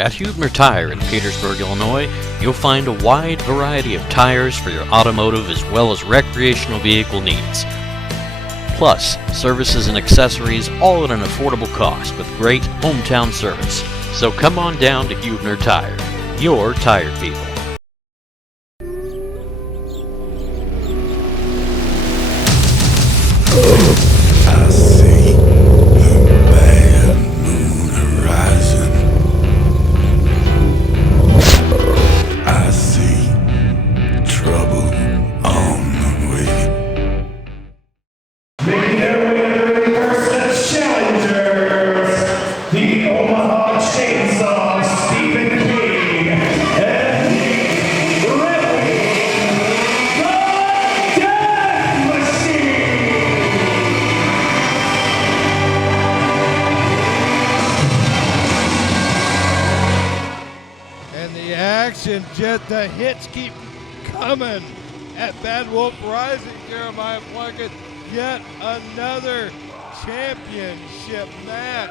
At Hubner Tire in Petersburg, Illinois, you'll find a wide variety of tires for your automotive as well as recreational vehicle needs. Plus, services and accessories all at an affordable cost with great hometown service. So come on down to Hubner Tire, your tire people. I see the bad moon horizon. I see trouble on the way. Making their way to the first challengers, the Omaha Chainsaw Stephen King and the Red Wing, the Death Machine. And the action, the hits keep coming at Bad Wolf Rising. Jeremiah Plunkett, yet another championship match.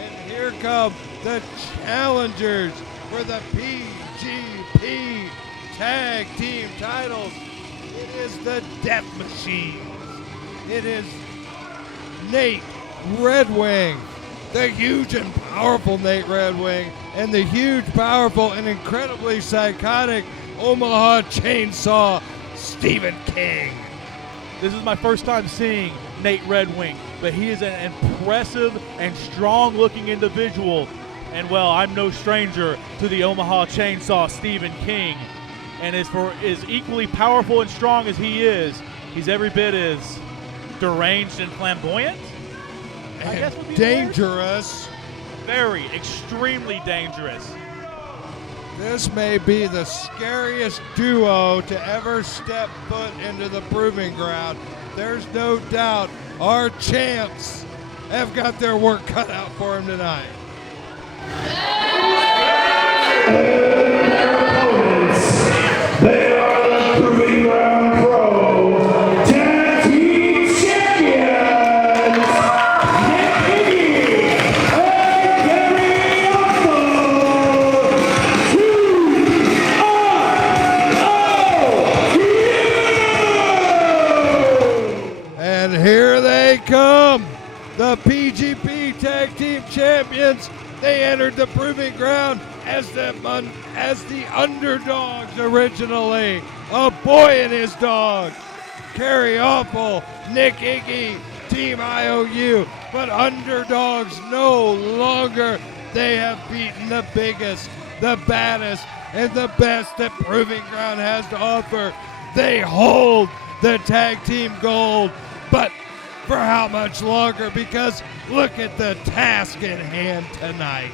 And here come the challengers for the PGP Tag Team titles. It is the Death Machines. It is Nate Redwing, the huge and powerful Nate Redwing, and the huge, powerful, and incredibly psychotic Omaha Chainsaw Stephen King. This is my first time seeing Nate Redwing, but he is an impressive and strong-looking individual. And, well, I'm no stranger to the Omaha Chainsaw Stephen King. And as equally powerful and strong as he is, he's every bit as deranged and flamboyant. I guess would be Dangerous. very, extremely dangerous. This may be the scariest duo to ever step foot into the proving ground. There's no doubt our champs have got their work cut out for them tonight. Their opponents, they are the Proving Ground Pro Tag Team Champions, Nick Iggy and Gary Upload, I.O.U. And here they come, the PGP Tag Team Champions. They entered the proving ground as the underdogs originally. A boy and his dog. Carrie Awful, Nick Iggy, Team I.O.U. But underdogs no longer. They have beaten the biggest, the baddest, and the best that Proving Ground has to offer. They hold the tag team gold. But for how much longer? Because look at the task at hand tonight.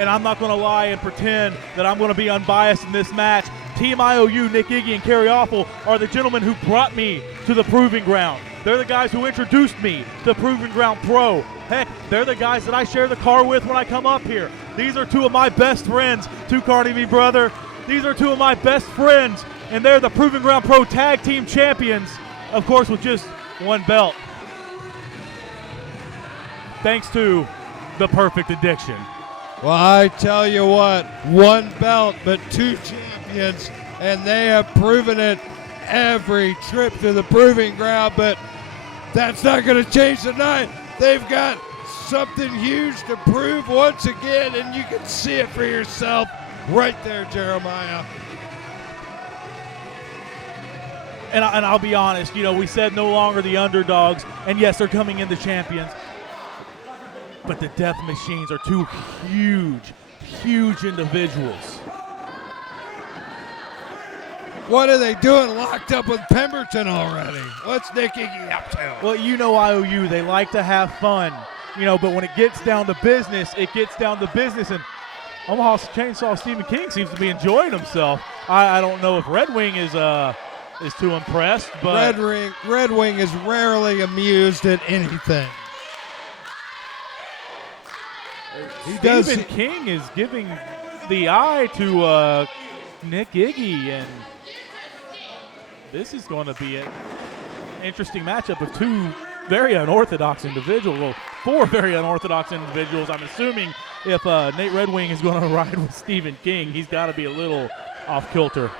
And I'm not going to lie and pretend that I'm going to be unbiased in this match. Team I.O.U., Nick Iggy, and Carrie Awful are the gentlemen who brought me to the Proving Ground. They're the guys who introduced me to Proving Ground Pro. Heck, they're the guys that I share the car with when I come up here. These are two of my best friends, Two Cardi B brother. These are two of my best friends, and they're the Proving Ground Pro Tag Team Champions, of course, with just one belt. Thanks to the Perfect Addiction. Well, I tell you what, one belt, but two champions, and they have proven it every trip to the Proving Ground, but that's not going to change tonight. They've got something huge to prove once again, and you can see it for yourself right there, Jeremiah. And I'll be honest, we said no longer the underdogs, and yes, they're coming in the champions. But the Death Machines are two huge individuals. What are they doing locked up with Pemberton already? What's Nick Iggy up to? Well, I.O.U., they like to have fun, but when it gets down to business, it gets down to business. And Omaha Chainsaw Stephen King seems to be enjoying himself. I don't know if Red Wing is too impressed, but Red Wing is rarely amused at anything. Stephen King is giving the eye to Nick Iggy, and this is going to be an interesting matchup of two very unorthodox individuals. Well, four very unorthodox individuals. I'm assuming if Nate Red Wing is going to ride with Stephen King, he's got to be a little off kilter.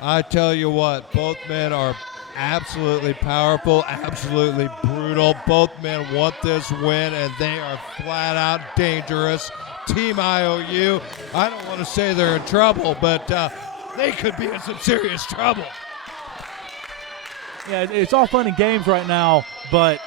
I tell you what, both men are absolutely powerful, absolutely brutal. Both men want this win, and they are flat out dangerous. Team I.O.U., I don't want to say they're in trouble, but they could be in some serious trouble. Yeah, it's all fun and games right now, but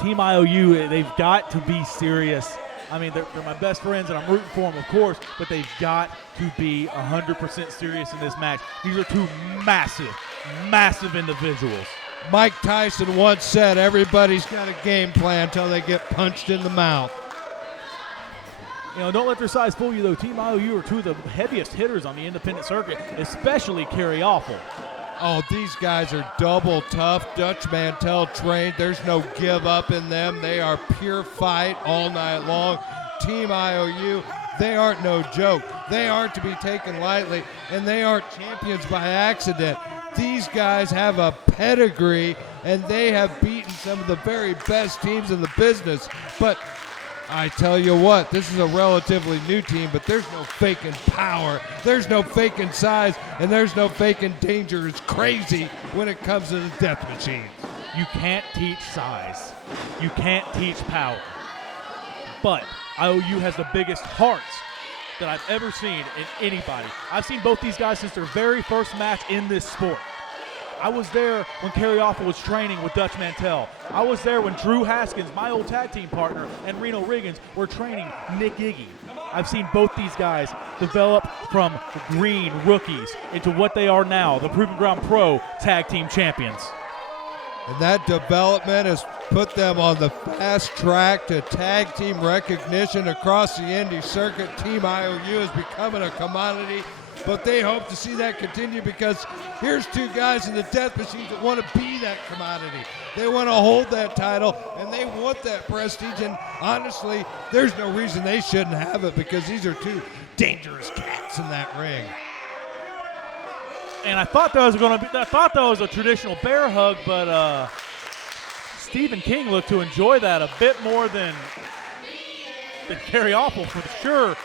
Team I.O.U., they've got to be serious. I mean, they're my best friends, and I'm rooting for them, of course, but they've got to be 100% serious in this match. These are two massive individuals. Mike Tyson once said, everybody's got a game plan until they get punched in the mouth. You know, don't let their size fool you, though. Team I.O.U. are two of the heaviest hitters on the independent circuit, especially Kerry Awful. Oh, these guys are double tough, Dutch Mantel trained. There's no give up in them. They are pure fight all night long. Team I.O.U., they aren't no joke. They aren't to be taken lightly, and they aren't champions by accident. These guys have a pedigree, and they have beaten some of the very best teams in the business. But I tell you what, this is a relatively new team, but there's no faking power. There's no faking size, and there's no faking danger. It's crazy when it comes to the death machines. You can't teach size. You can't teach power. But I.O.U. has the biggest hearts that I've ever seen in anybody. I've seen both these guys since their very first match in this sport. I was there when Kerry Awful was training with Dutch Mantel. I was there when Drew Haskins, my old tag team partner, and Reno Riggins were training Nick Iggy. I've seen both these guys develop from green rookies into what they are now, the Proving Ground Pro Tag Team Champions. And that development has put them on the fast track to tag team recognition across the indie circuit. Team I.O.U. is becoming a commodity, but they hope to see that continue because here's two guys in the death machines that want to be that commodity. They want to hold that title, and they want that prestige, and honestly, there's no reason they shouldn't have it because these are two dangerous cats in that ring. And I thought that was a traditional bear hug, but Stephen King looked to enjoy that a bit more than Kerry Awful for sure.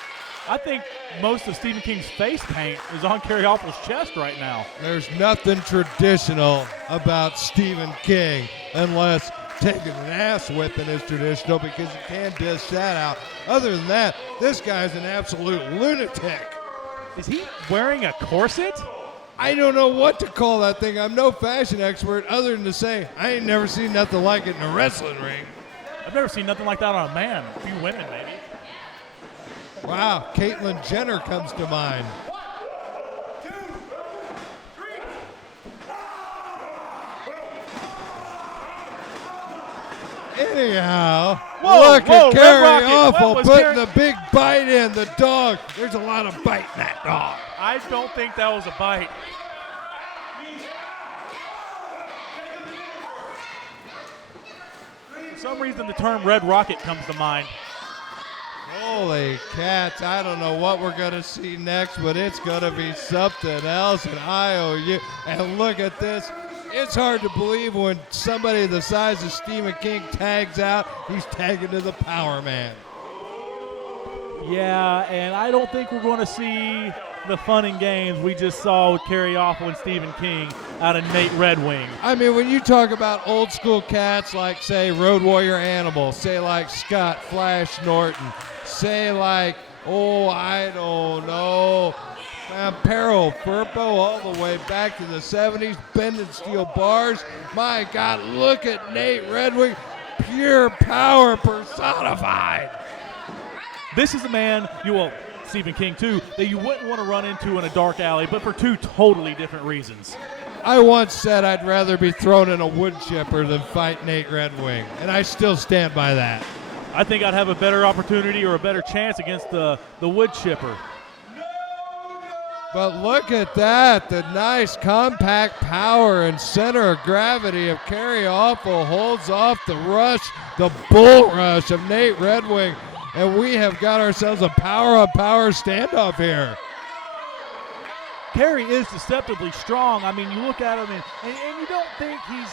I think most of Stephen King's face paint is on Kerry Awful's chest right now. There's nothing traditional about Stephen King unless taking an ass whipping is traditional because you can dish that out. Other than that, this guy's an absolute lunatic. Is he wearing a corset? I don't know what to call that thing. I'm no fashion expert other than to say I ain't never seen nothing like it in a wrestling ring. I've never seen nothing like that on a man. A few women, maybe. Wow, Caitlyn Jenner comes to mind. Anyhow, look at Kerry Awful putting the big bite in. The dog, there's a lot of bite in that dog. I don't think that was a bite. For some reason, the term Red Rocket comes to mind. Holy cats, I don't know what we're going to see next, but it's going to be something else in I.O.U. And look at this. It's hard to believe when somebody the size of Stephen King tags out, he's tagging to the Power Man. Yeah, and I don't think we're going to see the fun and games we just saw with Kerry Awful and Stephen King out of Nate Red Wing. I mean, when you talk about old school cats like, say, Road Warrior Animal, say like Scott Flash Norton, say like, I don't know, Peril Furpo all the way back to the 70s, bending steel bars. My God, look at Nate Red Wing, pure power personified. This is a man, Stephen King too, that you wouldn't want to run into in a dark alley, but for two totally different reasons. I once said I'd rather be thrown in a wood chipper than fight Nate Red Wing, and I still stand by that. I think I'd have a better opportunity or a better chance against the wood chipper. But look at that, the nice compact power and center of gravity of Kerry Awful holds off the rush, the bull rush of Nate Red Wing. And we have got ourselves a power-on-power standoff here. Kerry is deceptively strong. I mean, you look at him and you don't think he's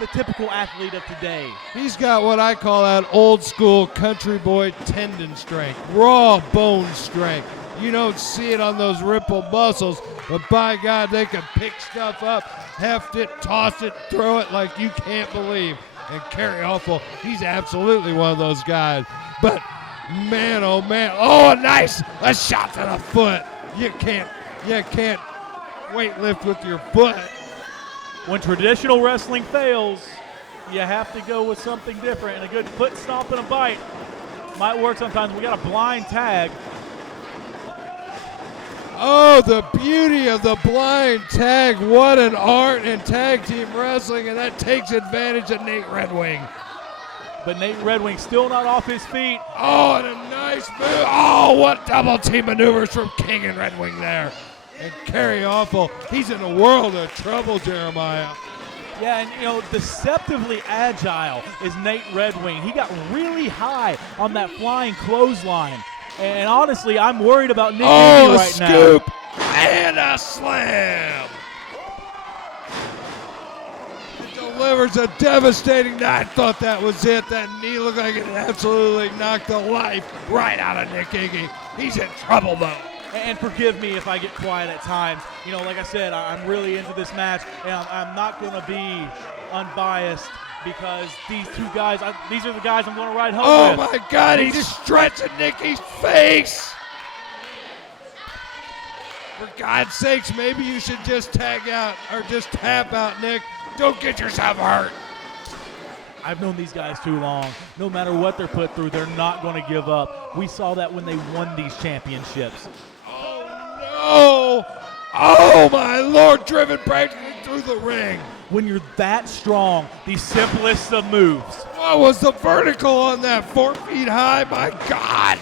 the typical athlete of today. He's got what I call that old school country boy tendon strength, raw bone strength. You don't see it on those rippled muscles, but by God, they can pick stuff up, heft it, toss it, throw it like you can't believe. And Kerry Awful, he's absolutely one of those guys. But man, oh man, oh a shot to the foot. You can't weight lift with your foot. When traditional wrestling fails, you have to go with something different. And a good foot stomp and a bite might work sometimes. We got a blind tag. Oh, the beauty of the blind tag. What an art in tag team wrestling, and that takes advantage of Nate Red Wing. But Nate Red Wing still not off his feet. Oh, and a nice move. Oh, what double team maneuvers from King and Red Wing there. And Kerry Awful, he's in a world of trouble, Jeremiah. Yeah, and deceptively agile is Nate Red Wing. He got really high on that flying clothesline. And honestly, I'm worried about Nick Iggy right now. Oh, a scoop and a slam. It delivers a devastating. I thought that was it. That knee looked like it absolutely knocked the life right out of Nick Iggy. He's in trouble, though. And forgive me if I get quiet at times. Like I said, I'm really into this match, and I'm not going to be unbiased because these two guys, these are the guys I'm going to ride home with. Oh, my God, he's stretching Nicky's face. For God's sakes, maybe you should just tag out or just tap out, Nick. Don't get yourself hurt. I've known these guys too long. No matter what they're put through, they're not going to give up. We saw that when they won these championships. Oh, no. Oh, my Lord, driven practically through the ring. When you're that strong, the simplest of moves. What was the vertical on that? 4 feet high? My God.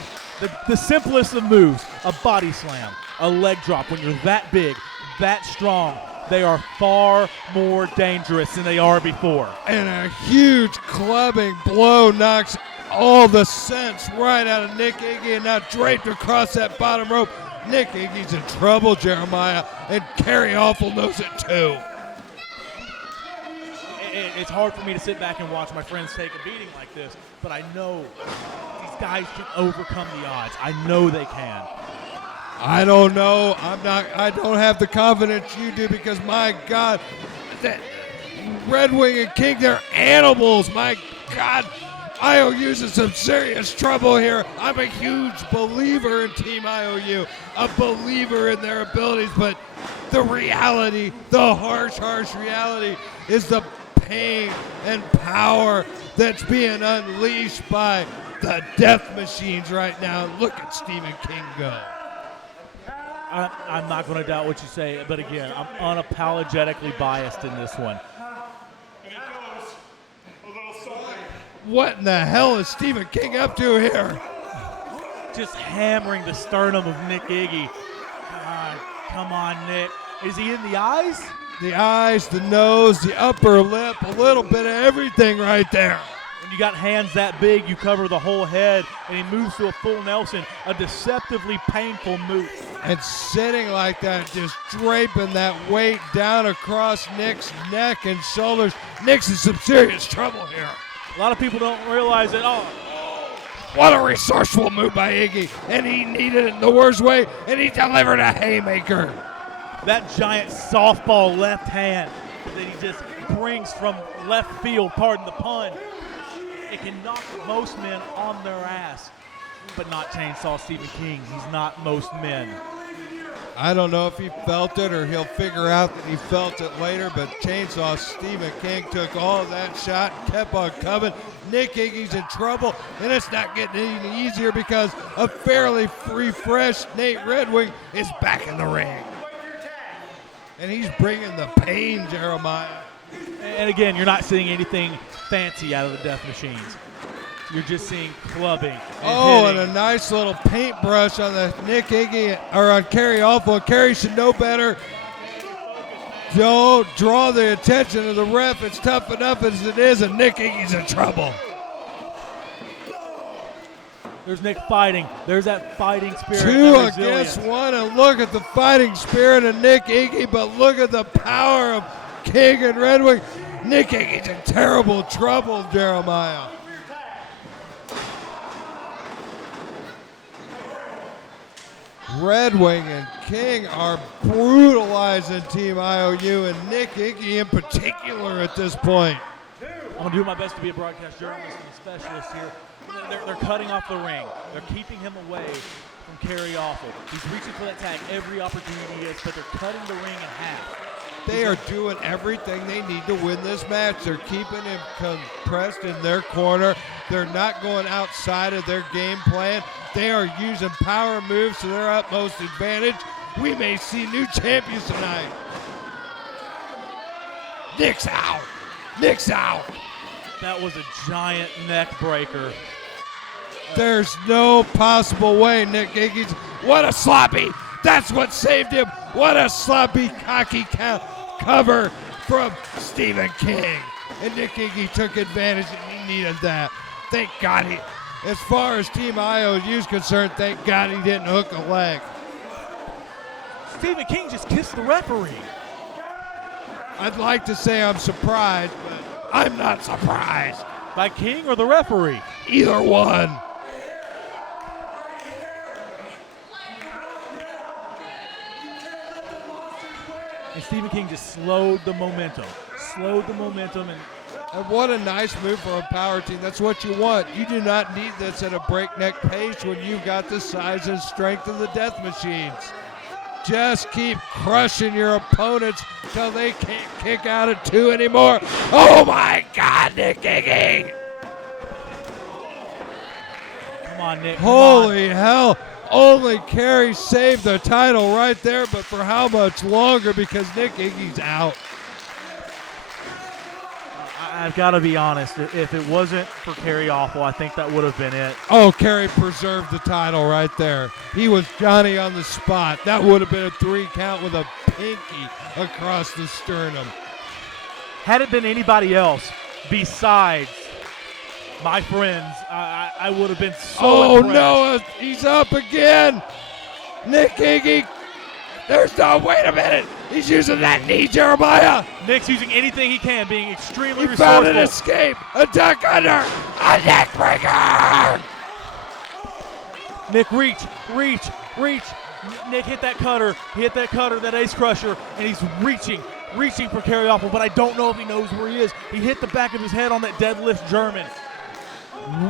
The simplest of moves, a body slam, a leg drop. When you're that big, that strong, they are far more dangerous than they are before. And a huge clubbing blow knocks all the sense right out of Nick Iggy, and now draped across that bottom rope. Nick Iggy's in trouble, Jeremiah, and Kerry Awful knows it too. It's hard for me to sit back and watch my friends take a beating like this, but I know these guys can overcome the odds. I know they can. I don't know. I don't have the confidence you do because, my God, that Red Wing and King, they're animals. My God, I.O.U's in some serious trouble here. I'm a huge believer in Team I.O.U, a believer in their abilities, but the reality, the harsh reality is the pain and power that's being unleashed by the Death Machines right now. Look at Stephen King go. I'm not going to doubt what you say, but again, I'm unapologetically biased in this one. What in the hell is Stephen King up to here? Just hammering the sternum of Nick Iggy. God, come on, Nick. Is he in the eyes? The eyes, the nose, the upper lip, a little bit of everything right there. When you got hands that big, you cover the whole head, and he moves to a full Nelson, a deceptively painful move. And sitting like that, just draping that weight down across Nick's neck and shoulders. Nick's in some serious trouble here. A lot of people don't realize it. Oh, what a resourceful move by Iggy. And he needed it in the worst way, and he delivered a haymaker. that giant softball left hand that he just brings from left field, pardon the pun. It can knock most men on their ass, but not Chainsaw Stephen King. He's not most men. I don't know if he felt it or he'll figure out that he felt it later, but Chainsaw Stephen King took all of that shot and kept on coming. Nick Iggy's in trouble, and it's not getting any easier because a fairly refreshed Nate Red Wing is back in the ring. And he's bringing the pain, Jeremiah. And again, you're not seeing anything fancy out of the Death Machines. You're just seeing clubbing. And a nice little paintbrush on the Nick Iggy, or on Kerry Awful. Kerry should know better. Don't draw the attention of the ref. It's tough enough as it is, and Nick Iggy's in trouble. There's Nick fighting. There's that fighting spirit. Two that against resilience. one, and look at the fighting spirit of Nick Iggy, but look at the power of King and Red Wing. Nick Iggy's in terrible trouble, Jeremiah. Red Wing and King are brutalizing Team I.O.U. and Nick Iggy in particular at this point. I'm going to do my best to be a broadcast journalist and a specialist here. They're cutting off the ring. They're keeping him away from Carry Awful. He's reaching for that tag every opportunity he gets, but they're cutting the ring in half. They are doing everything they need to win this match. They're keeping him compressed in their corner. They're not going outside of their game plan. They are using power moves to their utmost advantage. We may see new champions tonight. Nick's out. Nick's out. That was a giant neck breaker. There's no possible way Nick Iggy's. What a sloppy. That's what saved him. What a sloppy, cocky cover from Stephen King. And Nick Iggy took advantage, and he needed that. Thank God he, as far as Team I.O.U. is concerned, thank God he didn't hook a leg. Stephen King just kissed the referee. I'd like to say I'm surprised, but I'm not surprised. By King or the referee? Either one. And Stephen King just slowed the momentum. And what a nice move for a power team. That's what you want. You do not need this at a breakneck pace when you've got the size and strength of the Death Machines. Just keep crushing your opponents till they can't kick out at 2 anymore. Oh my God, Nick Iggy! Come on, Nick. Holy hell. Only Carey saved the title right there, but for how much longer? Because Nick Iggy's out. I've got to be honest. If it wasn't for Carry Awful, I think that would have been it. Oh, Carey preserved the title right there. He was Johnny on the spot. That would have been a 3 count with a pinky across the sternum. Had it been anybody else besides my friends, I would have been so impressed. No, he's up again. Nick Iggy. There's no, wait a minute. He's using that knee, Jeremiah. Nick's using anything he can, being extremely He found resourceful. an escape. A duck under. A neck breaker. Nick, reach. Nick hit that cutter. He hit that cutter, that ace crusher, and he's reaching for Carry Awful, but I don't know if he knows where he is. He hit the back of his head on that deadlift German.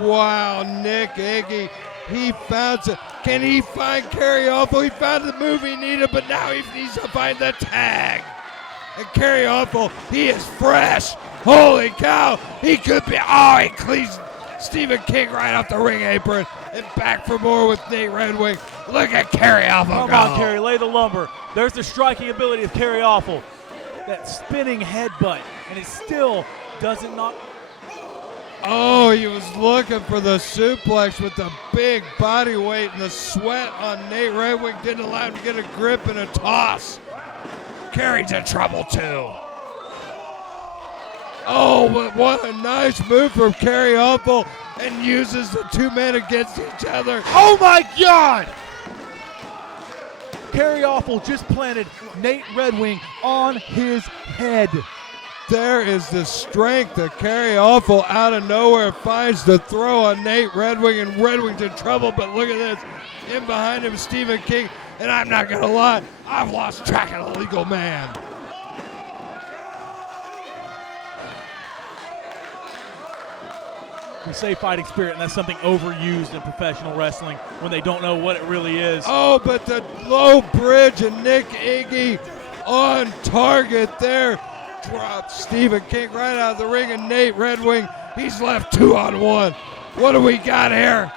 Wow, Nick Iggy. He found it. Can he find Carry Awful? He found the move he needed, but now he needs to find the tag. And Carry Awful, he is fresh. Holy cow. He could be. Oh, he cleans Stephen King right off the ring apron. And back for more with Nate Red Wing. Look at Carry Awful Come go. on, Carry, lay the lumber. There's the striking ability of Carry Awful. That spinning headbutt, and it still doesn't knock. Oh, he was looking for the suplex with the big body weight, and the sweat on Nate Red Wing didn't allow him to get a grip and a toss. Carry's in trouble too. Oh, but what a nice move from Carry Awful, and uses the 2 men against each other. Oh my God! Carry Awful just planted Nate Red Wing on his head. There is the strength that Carry Awful out of nowhere finds the throw on Nate Red Wing, and Red Wing's in trouble, but look at this. In behind him, Stephen King, and I'm not going to lie, I've lost track of the legal man. We say fighting spirit, and that's something overused in professional wrestling when they don't know what it really is. Oh, but the low bridge and Nick Iggy on target there. Drops Stephen King right out of the ring, and Nate Red Wing, he's left 2-on-1. What do we got here?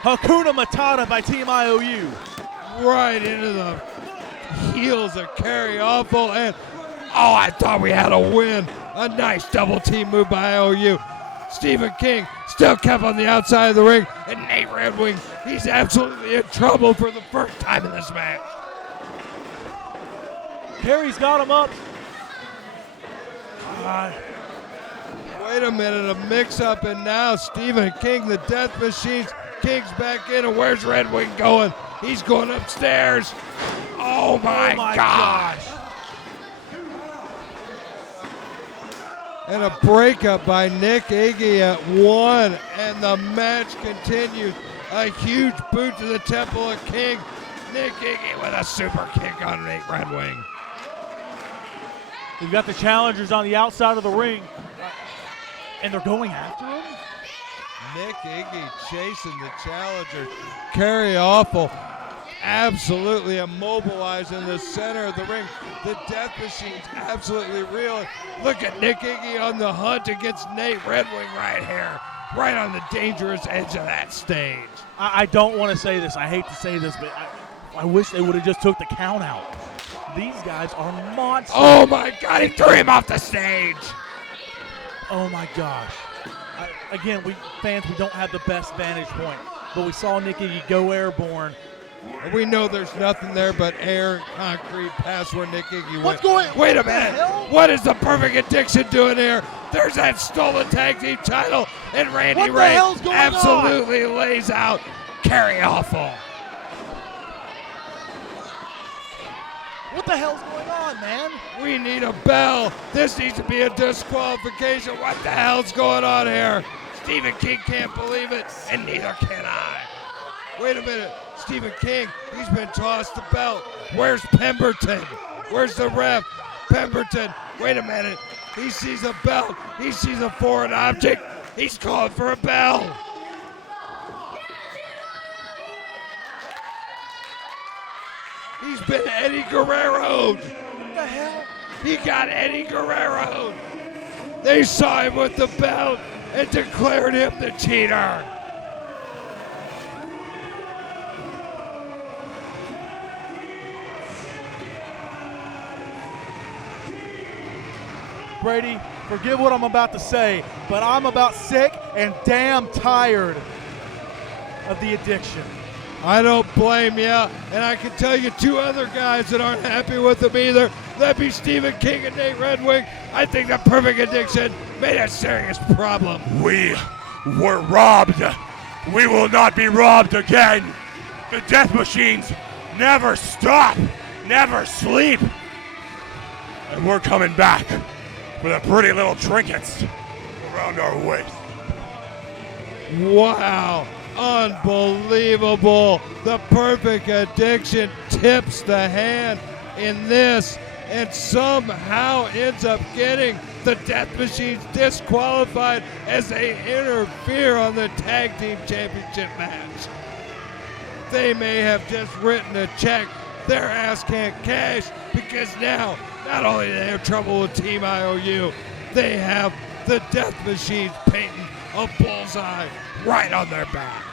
Hakuna Matata by Team I.O.U. Right into the heels of Carry Awful, and oh, I thought we had a win. A nice double team move by I.O.U. Stephen King still kept on the outside of the ring, and Nate Red Wing, he's absolutely in trouble for the first time in this match. Carry's got him up. Wait a minute, a mix-up, and now Stephen King, the Death Machines. King's back in, and where's Red Wing going? He's going upstairs. Oh my gosh. And a breakup by Nick Iggy at 1, and the match continues. A huge boot to the temple of King. Nick Iggy with a super kick on Nate Red Wing. We've got the challengers on the outside of the ring, and they're going after him? Nick Iggy chasing the challenger. Carry Awful absolutely immobilized in the center of the ring. The Death Machine's absolutely real. Look at Nick Iggy on the hunt against Nate Red Wing right here. Right on the dangerous edge of that stage. I don't want to say this. I hate to say this, but I wish they would have just took the count out. These guys are monsters. Oh my God, he threw him off the stage. Oh my gosh. Again, we don't have the best vantage point, but we saw Nick Iggy go airborne. We know there's nothing there but air and concrete past where Nick Iggy went. What's going on? Wait a minute. What is the Perfect Addiction doing here? There's that stolen tag team title, and Randy Ray absolutely lays out Carry Awful. What the hell's going on, man? We need a bell. This needs to be a disqualification. What the hell's going on here? Stephen King can't believe it, and neither can I. Wait a minute. Stephen King, he's been tossed the belt. Where's Pemberton? Where's the ref? Pemberton, wait a minute. He sees a belt. He sees a foreign object. He's calling for a bell. He's been Eddie Guerrero'd. What the hell? He got Eddie Guerrero'd. They saw him with the belt and declared him the cheater. Brady, forgive what I'm about to say, but I'm about sick and damn tired of the addiction. I don't blame you, and I can tell you two other guys that aren't happy with him either. That'd be Stephen King and Nate Red Wing. I think the Perfect Addiction made a serious problem. We were robbed. We will not be robbed again. The Death Machines never stop, never sleep. And we're coming back with a pretty little trinkets around our waist. Wow, unbelievable. The Perfect Addiction tips the hand in this and somehow ends up getting the Death Machines disqualified as they interfere on the Tag Team Championship match. They may have just written a check their ass can't cash because now not only do they have trouble with Team I.O.U, they have the Death Machines painting a bullseye right on their back.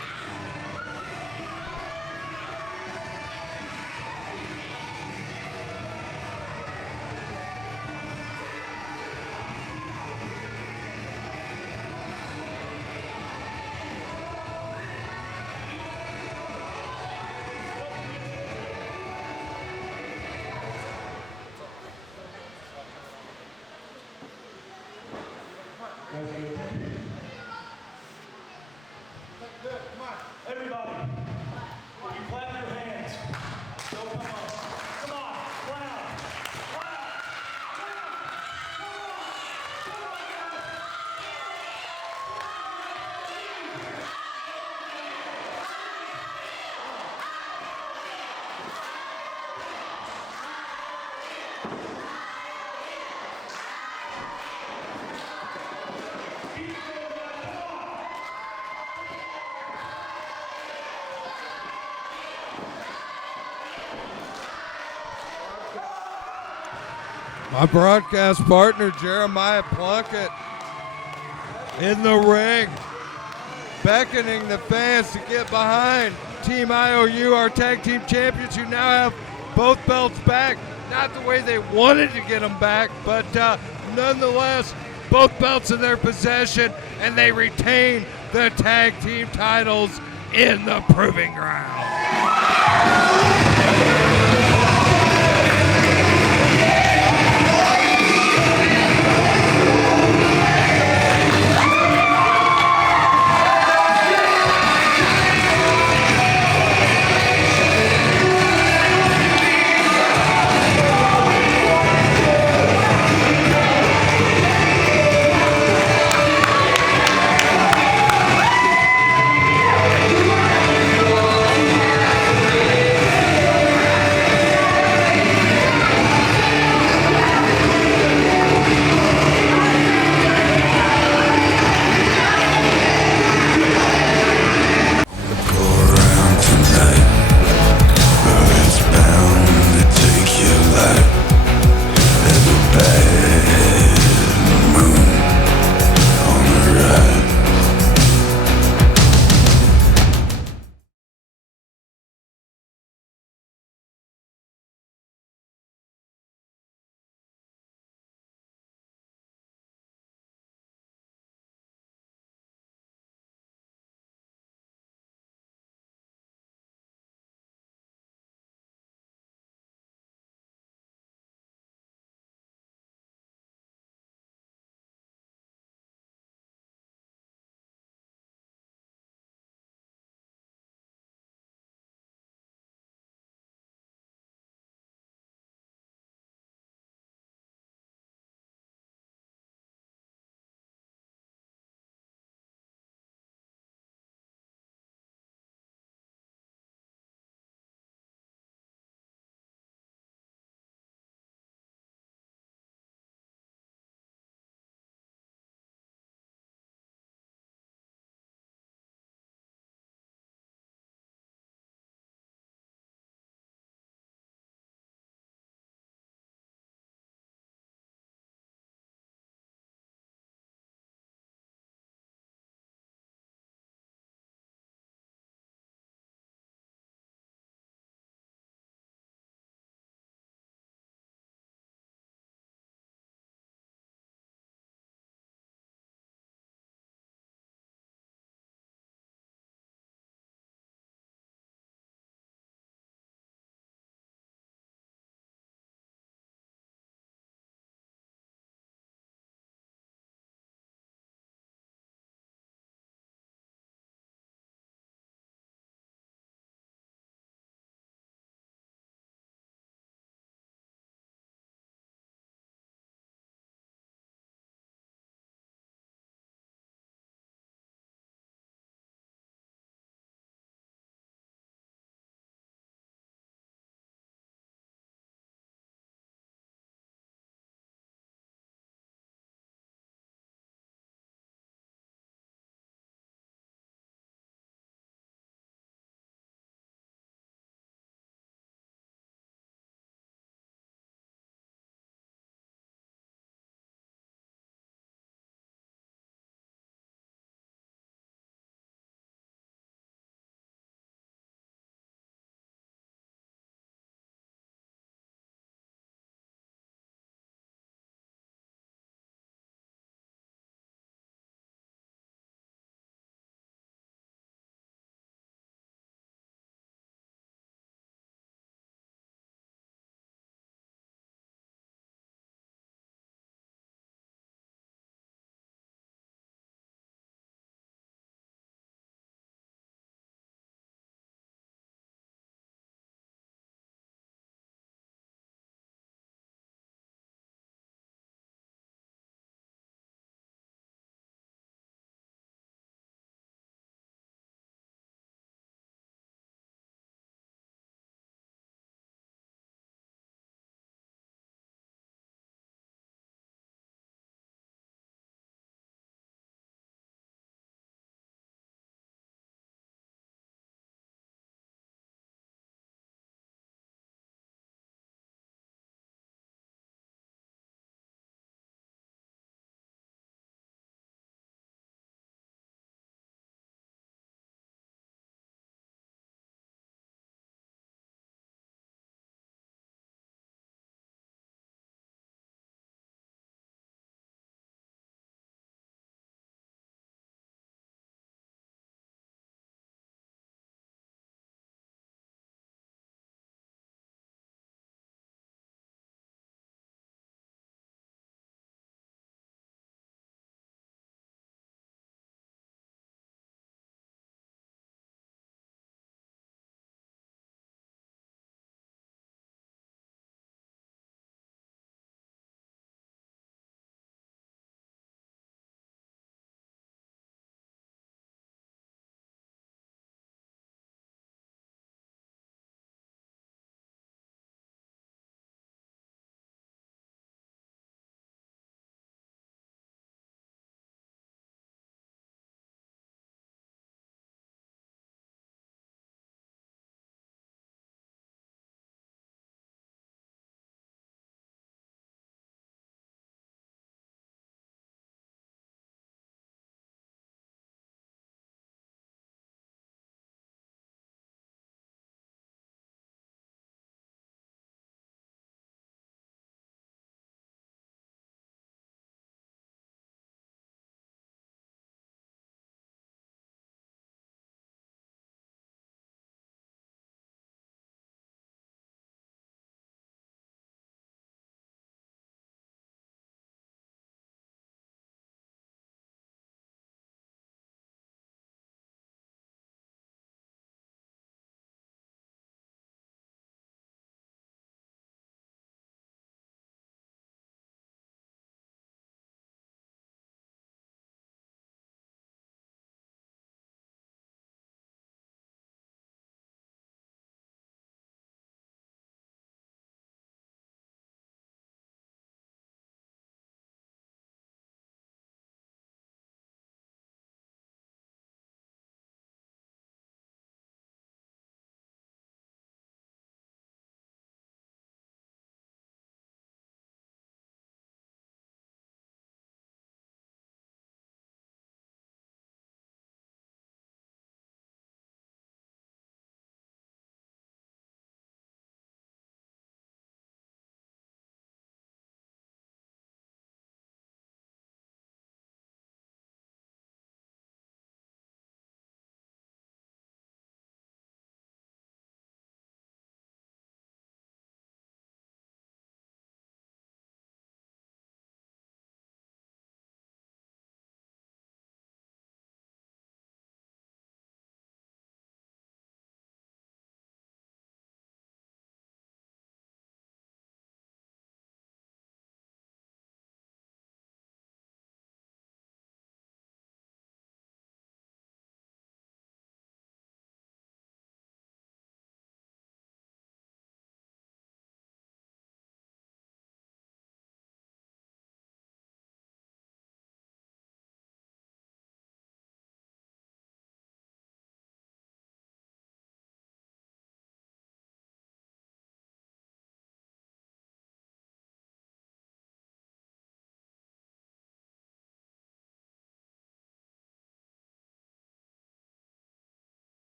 My broadcast partner, Jeremiah Plunkett, in the ring, beckoning the fans to get behind Team I.O.U, our tag team champions, who now have both belts back. Not the way they wanted to get them back, but nonetheless, both belts in their possession, and they retain the tag team titles in the Proving Ground.